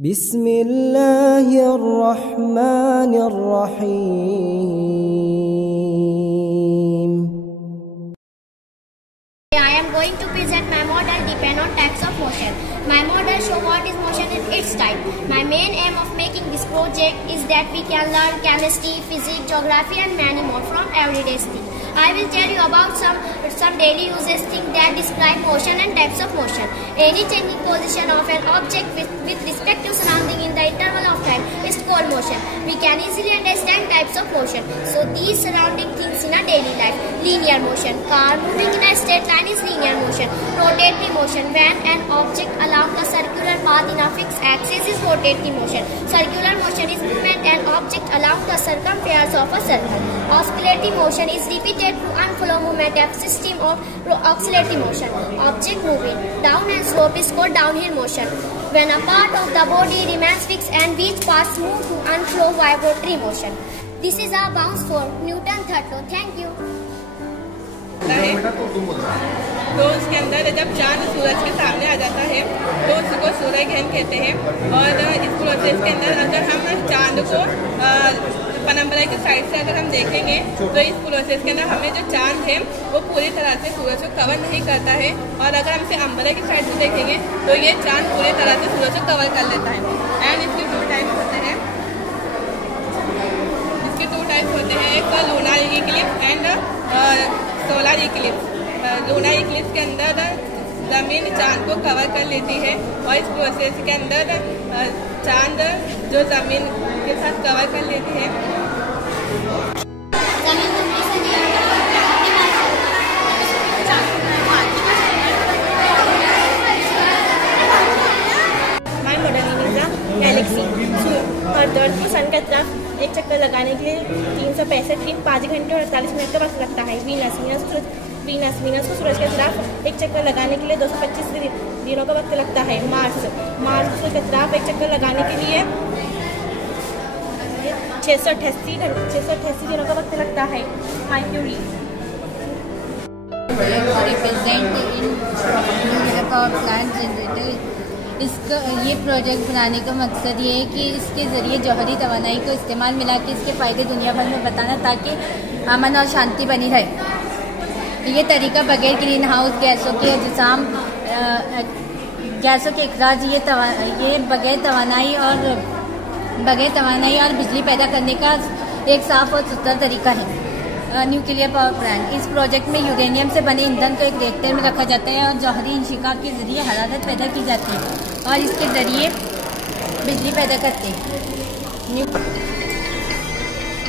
बिस्मिल्लाहिर्रहमानिर्रहीम। I am going to present my model depend on types of motion. My model show what is motion in its type. My main aim of making this project is that we can learn chemistry, physics, geography and many more from everyday things. I will tell you about some daily uses things that describe motion and types of motion. Any changing position of an object with respect to surrounding in the interval of time is called motion. We can easily understand types of motion. So these surrounding things in a daily life. Linear motion. Car moving in a straight line is linear motion. Rotatory motion. When an object along a circular path in a fixed axis is rotatory motion. Circular motion is movement an object along the circumference of a circle. Oscillatory motion is repeated through unfollow movement of system of oscillatory motion. Object moving down and slope is called downhill motion. When a part of the body remains fixed and which parts move to unflow vibratory motion. This is a bounce for Newton third law. Thank you. तो उसके अंदर जब चांद सूरज के सामने आ जाता है तो उसको सूर्य ग्रहण कहते हैं। और इस प्रोसेस के अंदर अगर हम चांद को पनम्बरा की साइड से अगर हम देखेंगे तो इस प्रोसेस के अंदर हमें जो चांद है वो पूरी तरह से सूरज को कवर नहीं करता है। और अगर हम इसे अम्बरा की साइड से देखेंगे तो ये चांद पूरी तरह से सूरज को कवर कर लेता है। एंड इसके टू टाइप्स होते हैं। एक lunar Eclipse and solar Eclipse. Lunar Eclipse के अंदर जमीन चांद को कवर कर लेती है और इस प्रोसेस के अंदर चांद जो जमीन के साथ कवर कर लेती है। My model name is Galaxy. Earth को सन की तरफ एक चक्कर लगाने के लिए 365 दिन 5 घंटे और 48 मिनट का वक्त लगता है। वीनस को सूरज के खिलाफ एक चक्कर लगाने के लिए 225 दिनों का वक्त लगता है। मार्स के खिलाफ एक चक्कर लगाने के लिए 688 दिनों का वक्त लगता है। मर्क्यूरी इसका ये प्रोजेक्ट बनाने का मकसद ये है कि इसके ज़रिए जौहरी तवानाई को इस्तेमाल मिला के इसके फ़ायदे दुनिया भर में बताना ताकि अमन और शांति बनी रहे। ये तरीका बगैर ग्रीन हाउस गैसों के अखराज ये बगैर तवानाई और बिजली पैदा करने का एक साफ और सुथरा तरीका है। न्यूक्लियर पावर प्लांट इस प्रोजेक्ट में यूरेनियम से बने ईंधन को एक रिएक्टर में रखा जाता है और जौहरी इंशिकाक के जरिए हरारत पैदा की जाती है और इसके जरिए बिजली पैदा करते हैं।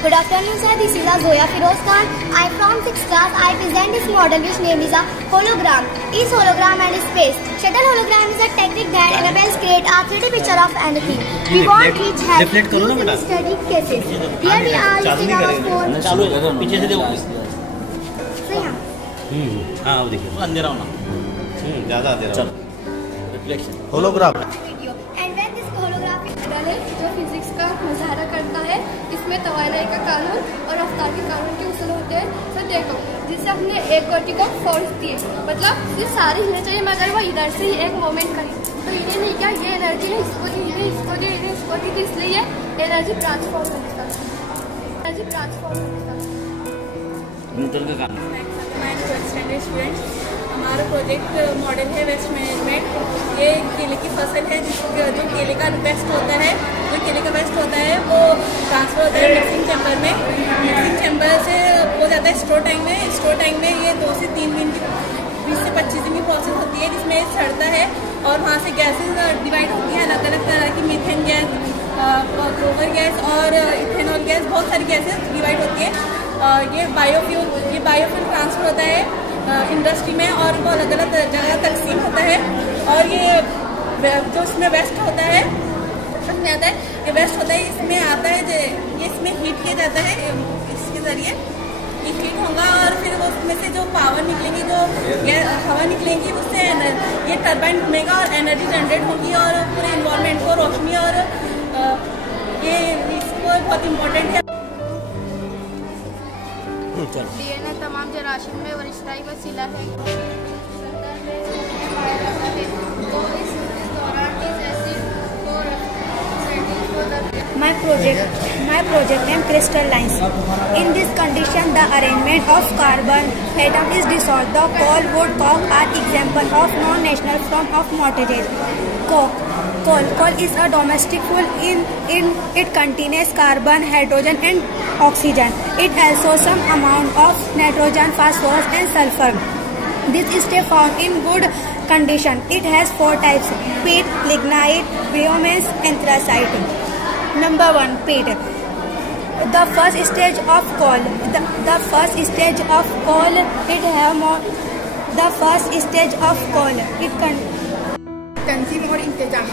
Good afternoon, sir. This is Zoya Firoz Khan. I am from 6th class. I present this model which name is a hologram. Is hologram and space. Shuttle hologram is a technique that enables create a 3D picture of anything. We want which has used in study cases. Here we are using our phone. चालू है पीछे से देखो। सही है। हाँ वो देखिए अंधेरा होना। ज़्यादा अंधेरा। चलो। रिफ्लेक्शन। होलोग्राम। जो फिजिक्स का मुजाहरा करता है इसमें तवानाई का कानून और रफ्तार के कानून के उसूल होते हैं। तो देखो जिससे हमने एक गोटी को फोर्स दिए मतलब सिर्फ सारे हिलने चाहिए मगर वो इधर से ही एक मोमेंट करे तो इन्हें नहीं क्या ये एनर्जी है इसको दी इसको दी इसको दी तो इसलिए एनर्जी ट्रांसफॉर्म होता है। स्टूडेंट्स हमारा प्रोजेक्ट मॉडल है वेस्ट मैनेजमेंट। ये केले की फसल है जो केले का वेस्ट होता है वो ट्रांसफ़र होता है मिक्सिंग चैम्बर में। मिक्सिंग चैम्बर से हो जाता है स्टोर टैंक में ये 2 से 3 दिन की 20 से 25 दिन की प्रोसेस होती है जिसमें सड़ता है और वहाँ से गैसेज डिवाइड होती हैं अलग अलग तरह की। मीथेन गैस, गोबर गैस और इथेनॉल गैस, बहुत सारी गैसेज डिवाइड होती है। ये बायोफ्यूल ट्रांसफ़र होता है इंडस्ट्री में और वो अलग अलग जगह तकसीम होता है। और ये जो इसमें वेस्ट होता है इसमें आता है ये वेस्ट होता है इसमें आता है ये इसमें हीट किया जाता है इसके ज़रिए ये हीट होगा और फिर वो उसमें से जो पावर निकलेगी जो हवा निकलेगी उससे ये टरबाइन घूमेगा और एनर्जी जनरेट होगी और पूरे इन्वायरमेंट को रोशनी और ये इसको बहुत इम्पोर्टेंट है। चलो डीएनए तमाम जरासीम में वरिष्ठता का सिला है। 70 में उन्हें पाया जाता है, तो इस दौरान इस एसिड को My project name crystal lines. In this condition, the arrangement of carbon atom is dissolved. The coal, wood, coke are example of non-natural form of mortgage. Coal is a domestic fuel. It contains carbon, hydrogen, and oxygen. It also some amount of nitrogen, phosphorus, and sulfur. This stay found in good condition. It has 4 types: peat, lignite, biomass, anthracite. Number 1, peat. The first stage of coal. The first stage of coal. It have more. The first stage of coal. It can. तंजीम और इंतजाम,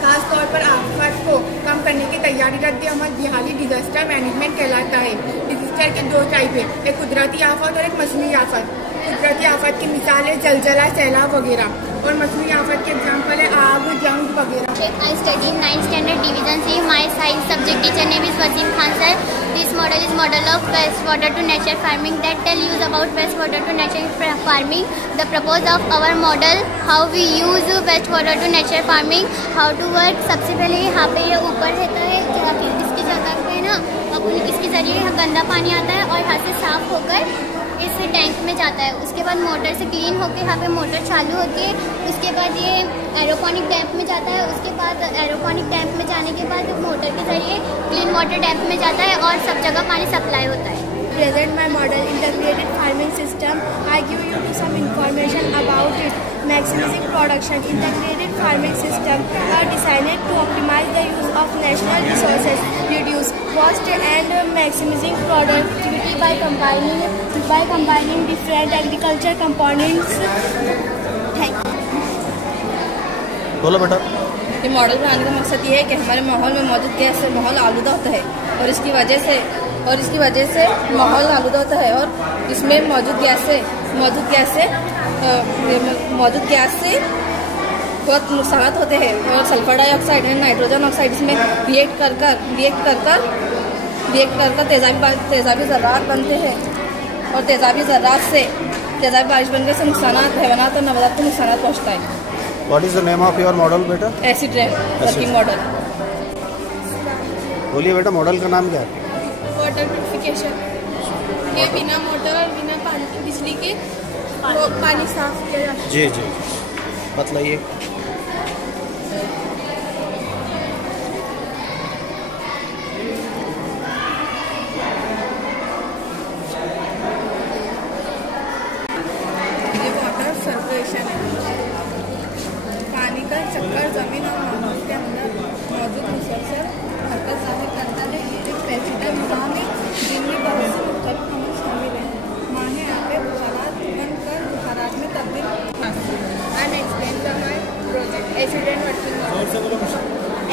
खास तौर पर आफत को कम करने की तैयारी रद्द अमल बिहाली डिजास्टर मैनेजमेंट कहलाता है। डिजास्टर के 2 टाइप है, एक कुदरती आफत और एक मसनूई आफत। कुदरती आफत की मिसाल है जलजला, सैलाब वगैरह, और मसनूई आफत के एग्जाम्पल है आग, जंग वगैरह। I study 9th standard division C. My science subject teacher name is Wasim Khan sir. This model is model of wastewater to nature farming that tell you about wastewater to nature farming. The purpose of our model, how we use wastewater to nature farming, how to work. सबसे पहले यहाँ पे ये ऊपर रहता है, इसकी जगह पे ना अपन इसके जरिए गंदा पानी आता है और यहाँ से साफ होकर इस टैंक में जाता है। उसके बाद मोटर से क्लीन होकर यहाँ पे मोटर चालू होती है। उसके बाद ये एरोपोनिक टैंक में जाता है। उसके बाद एरोपोनिक टैंक में जाने के बाद मोटर के जरिए क्लीन वाटर टैंक में जाता है और सब जगह पानी सप्लाई होता है। Present my model integrated farming system. I give you some information about it. Maximizing production. Integrated farming system are designed to optimize the use of natural resources, reduce cost, and maximizing productivity by combining different agriculture components. Thank you. बोलो बेटा। ये model बनाने का मकसद ये है कि हमारे माहौल में मौजूद गैस से माहौल आलूदा होता है और इसकी वजह से माहौल आलूदा होता है और इसमें मौजूद गैस से बहुत नुकसान होते हैं और सल्फर डाइऑक्साइड और नाइट्रोजन ऑक्साइड इसमें रिएक्ट कर तेजाबी ज़र्रात बनते हैं और तेजाबी बारिश बनने से नुकसानात हैवानात और नबातात को नुकसान पहुँचता है। What is the name of your model बेटा? Acid rain working model. बोलिए बेटा, मॉडल का नाम क्या है? Water purification. ये बिना मोटर और बिना पानी बिजली के पानी साफ किया जाता है। जी बतलाइए। ये वाटर सर्कुलेशन है। पानी का चक्कर जमीन और माहौल के अंदर मौजूद मुसलसल हरकत जाहिर करता है। एक पेचीदा निज़ाम है जिनमें बहुत से मुख्तलिफ अमल शामिल हैं। माहे आपे बुखारात बनकर बुखारात में तब्दील। And explain the my project acid rain working model.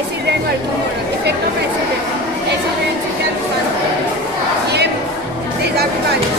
Acid rain working model. Effect of acid rain से क्या नुकसान होता है? ये तेजाबी बारिश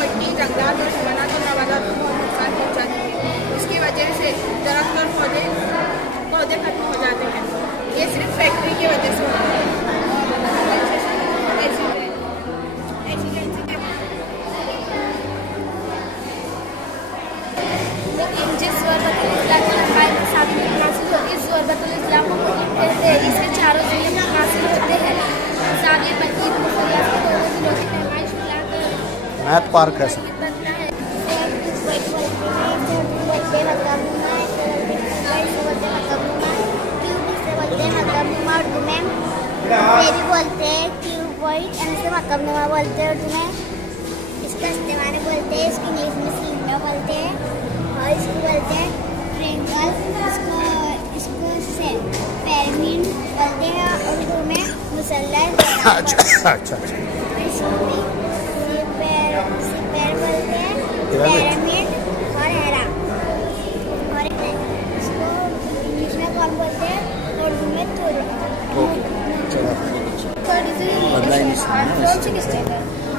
मिट्टी, जंगलात और हैवानात और नबातात को नुकसान पहुँचाती है। इसकी वजह से दरख्त और पौधे खत्म हो जाते हैं। ये सिर्फ फैक्ट्री की वजह से होता है। इसके चारों हासिल होते हैं। मैथ पार्क है सर। मेरी बोलते हैं ट्यूबवाइट ऐसे मकबनुमा बोलते हैं उर्दू में। इसका इस्तेमाल बोलते हैं, इसकी इंग्लिश में सीमा बोलते हैं और इसको बोलते हैं ट्रेंगल। इसको से पैरामिड बोलते हैं उर्दू में मुसल्लस। अच्छा इसको भी सिपर बोलते हैं, पैरामिड और हेरा। और इसको इंग्लिश में कौन बोलते हैं, उर्दू में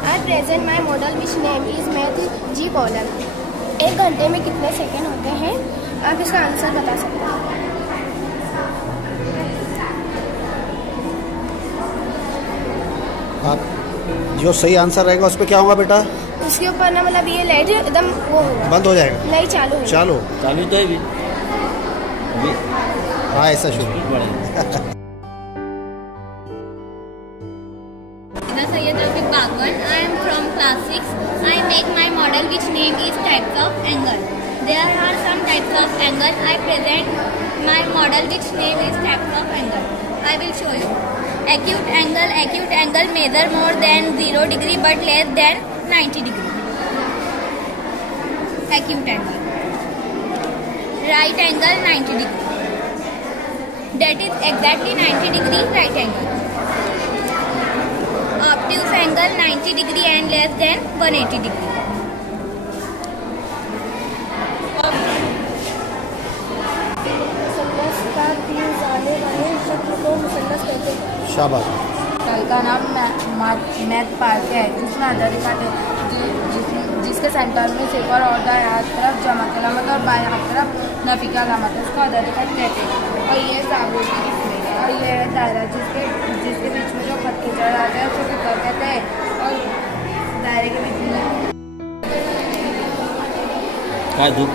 At present my model which name is Math G Column। 1 घंटे में कितने सेकंड होते हैं? आप इसका आंसर बता सकते हैं। आप जो सही आंसर रहेगा उस पर क्या होगा बेटा? उसके ऊपर ना मतलब ये लाइट एकदम वो बंद हो जाएगा? नहीं, चालू चालू तो है भी। हाँ ऐसा शुरू। Sayyid Rafiq Bagwan. I am from class 6. I make my model which name is types of angle. There are some types of angle. I present my model which name is types of angle. I will show you. Acute angle measure more than 0 degree but less than 90 degree. Acute angle. Right angle 90 degree. That is exactly 90 degree right angle. Obtuse angle 90 degree and less than 180 degree. मुसल्लस का 3 जाने वाले शक्ल को मुसल्लस कहते हैं। शाबाश। कल का नाम मैथ पार्क है जिसमें आजादी खाते जिसके सेंटर में सिफर और दाएं हाथ तरफ जमा अलामत और बाएं हाथ तरफ नफी का अलामत है, उसको आजादी खाते कहते हैं। और ये साबुत की किस्म है और ये है दायरा जिसके बीच में जो खत खींचा जाता है उसको फिकर कहते हैं। और दायरे के बीच में क्या धूप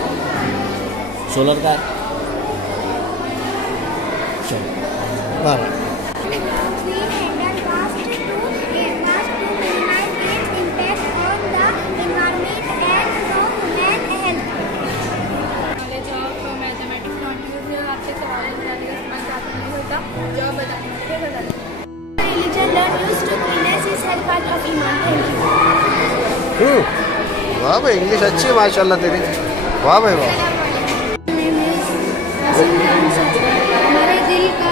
सोलर का बराबर। वाह भाई, इंग्लिश अच्छी है माशाल्लाह तेरी। वाह भाई वाह। हमारे दिल का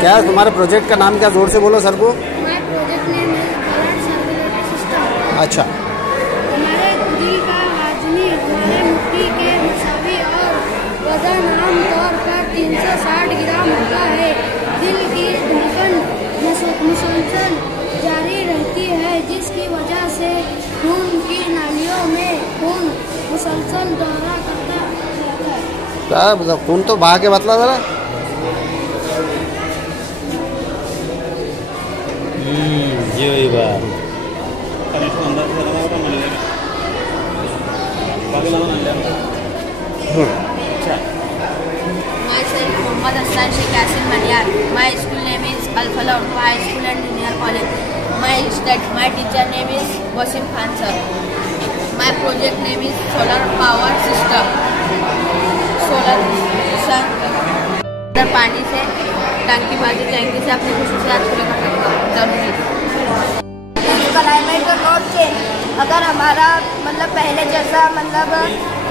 क्या तुम्हारे प्रोजेक्ट का नाम क्या? जोर से बोलो सर को। हमारे प्रोजेक्ट नेम है ब्लड सर्कुलेटरी सिस्टम। अच्छा। हमारे दिल का हाजमी हमारे मुट्ठी के मुसावी और वजन आमतौर पर 360 ग्राम होता है। दिल की धड़कन मुसलसल जारी रहती है जिसकी वजह से खून की नालियों में खून मुसलसल दौरा करता रहता है। क्या मतलब खून तो बहा के बतला जरा। जी वही बात। Myself Mohammad Hassan Sheikh Asim Maniar. My school name is Al-Falah Urdu High School and Junior College. My teacher name is Wasim Khan sir. My project name is Solar Power System. Solar sun पानी से टंकी बाजी टंकी से अपनी खुशियात पूरी कर सकते हैं। जरूरी क्लाइमेट का नॉट चेंज अगर हमारा मतलब पहले जैसा मतलब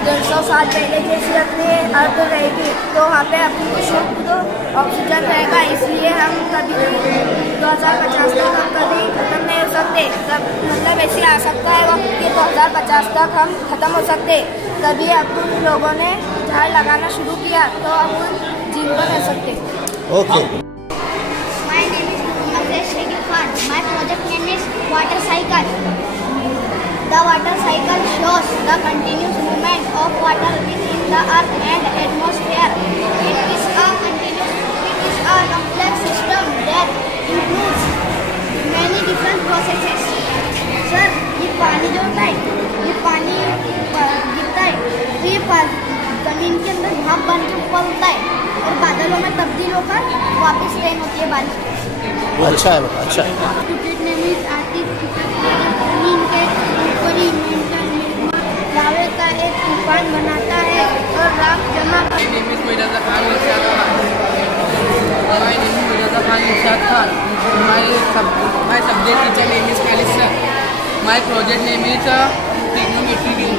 150 साल पहले जैसी अपनी अर्थ रहेगी तो वहाँ पे अपनी शुद्ध ऑक्सीजन रहेगा। इसलिए हम कभी 2050 तक हम कभी ख़त्म नहीं हो सकते। मतलब ऐसे आ सकता है वक्त कि 2050 तक हम ख़त्म हो सकते। तभी अब लोगों ने झाड़ लगाना शुरू किया तो अब जीवन रह सकते। Okay. My name is Muhammad Shakil Khan. My project name is water cycle. The water cycle shows the continuous movement of water within the earth and atmosphere. It is a complex system that includes many different processes. Sir, ये पानी जो होता है, ये पानी गिरता है तो ये जमीन के अंदर भाप बन के ऊपर होता है और बादलों में तब्दील होकर वापस रेन होती है बारिश। अच्छा है बेटा, अच्छा है। जमीन के ऊपरी लावे का एक तूफान बनाता है और राख जमा My subject teacher name is Khalid sir. My project name is trigonometry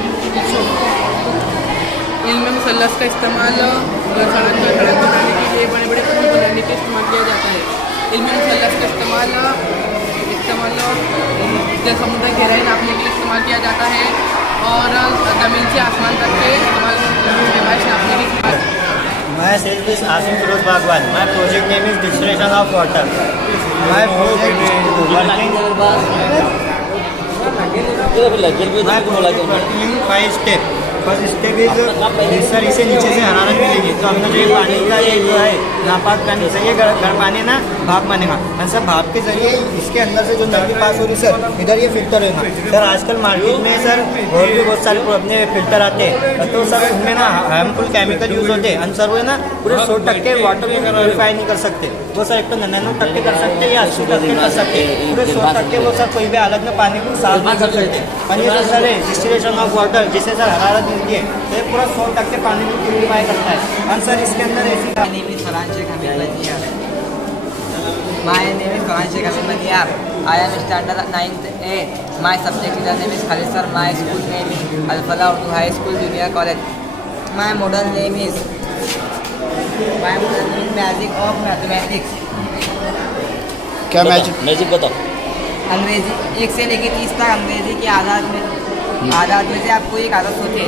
issue. इल्म मुसल्लस का इस्तेमाल सड़क बनाने के लिए बड़े बड़े पुल बनाने के इस्तेमाल किया जाता है। इल्म मुसल्लस का इस्तेमाल समुद्र की गहराई नापने के लिए इस्तेमाल किया जाता है और ज़मीन से आसमान तक के पैमाइश नापने के इस्तेमाल। Myself is Asim Firoz Bagwan. My project name is distillation of water. My project is working in 5 steps. First step is sir इसे नीचे से हरारत मिलेगी, तो हमने जो ये पानी का ये जो है नापाक पानी से ये गर्म पानी ना भाप बनेगा, और सर भाप के जरिए इसके अंदर से जो नली पास हो रही सर इधर ये फिल्टर होगा। सर आजकल मार्केट में सर और भी बहुत सारे अपने फिल्टर आते हैं, तो सर उनमें ना हार्मफुल केमिकल यूज होते हैं, और सर वो ना पूरे 100% वाटर को प्योरीफाई नहीं कर सकते, वो सर एक तो 99% कर सकते हैं या 80% कर सकते हैं, पूरे 100% वो सर कोई भी हालत में पानी को साफ नहीं कर सकते। और ये तो सर है डिस्टिलेशन ऑफ वाटर, जिससे सर हरारत मिलती है, तो ये पूरा 100% पानी को प्योरीफाई करता है। और सर इसके अंदर ऐसी My name is Karan Sheikh Hasan Madiyar. I am standard 9th A. My subject name is Khalid sir. My school name is Al-Falah Urdu High School Junior College. My model name is Magic of Mathematics. क्या magic बताओ? अंग्रेजी 1 से लेकर 30 तक अंग्रेजी की आदत में से आपको एक आदत सोचे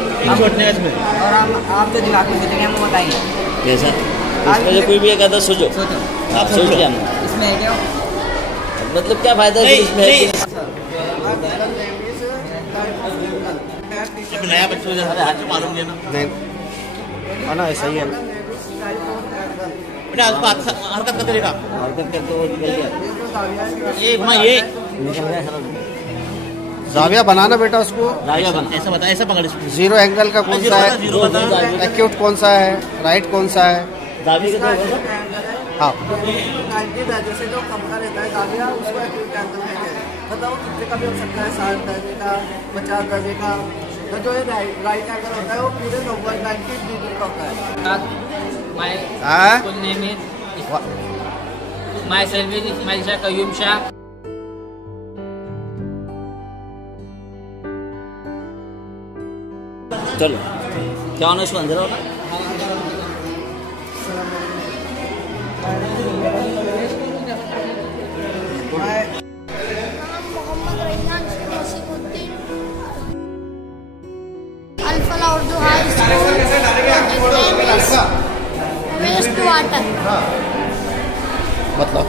और आप जो दिमाग में सोचेंगे हम बताएंगे कैसा। इसमें से कोई भी एक आदत सोचो, आप सोच क्या इसमें है क्या, मतलब क्या फायदा है इसमें? नया बच्चों से हाथ से मालूम नहीं ना, नहीं ना ऐसा ही है बेटा, हरकत करते रहेगा, हरकत करते वो निकल गया ये निकल गया। जाविया बनाना बेटा उसको, जाविया बना ऐसा बता, ऐसा पकड़ इसको। जीरो एंगल का कौन सा है, एक्यूट कौन सा है, राइट कौन सा है, जाविया का तो हाँ 90 दर्जे से जो कम का रहता है जाविया उसको एक्यूट एंगल कहते हैं। मतलब वो कितने का भी हो सकता है, 60 दर्जे का, 50 दर्जे का। तो जो ये राइट एंगल होता है वो पूरे 90 डिग्री का होता है। Myself is Ismail Shah Qayyum Shah. चलो क्या होना इसको अंदर होगा। Al-Falah Urdu High School. Waste water. मतलब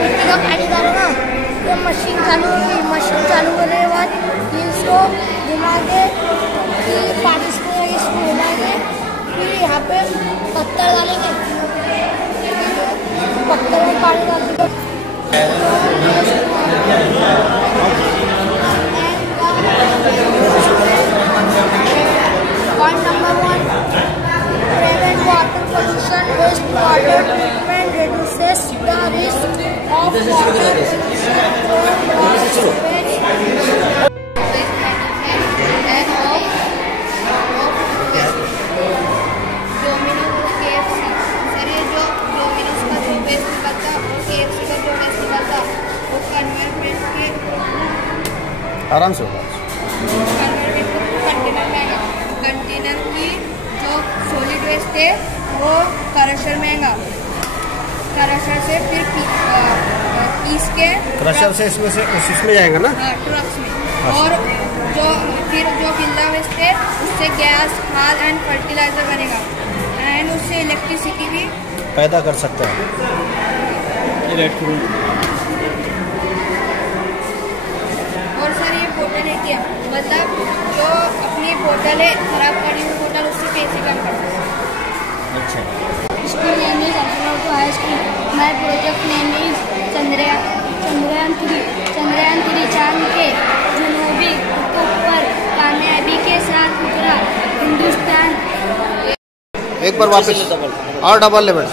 मिट्टी का पानी डालो ना, तो मशीन चालू होगी, मशीन चालू होने के बाद इसको घुमा के फिर पानी इसको घुमाएंगे, फिर यहाँ पे पत्थर डालेंगे, पत्थर में पानी डालेंगे। Point number 1, prevent water pollution. Waste water treatment reduces the risk of water आराम से होगा। कंटेनर की जो सॉलिड वेस्ट है वो क्रशर में आएगा, क्रशर से फिर पीस के क्रशर से इसमें जाएगा ना, ट्रक्स में। और जो गीला वेस्ट है उससे गैस, खाद एंड फर्टिलाइजर बनेगा, एंड उससे इलेक्ट्रिसिटी भी पैदा कर सकते हैं। और सर ये बोतल है क्या, मतलब जो अपनी बोतल है खराब पड़ी हुई बोतल उससे कैसे कम कर सकते हैं। अच्छा। School name is Al-Falah Urdu High School. My project name is Chandrayaan 3. Chandrayaan 3 चांद के जनूबी ऊपर कामयाबी के साथ उतरा हिंदुस्तान। एक बार वापस और डबल लेवल।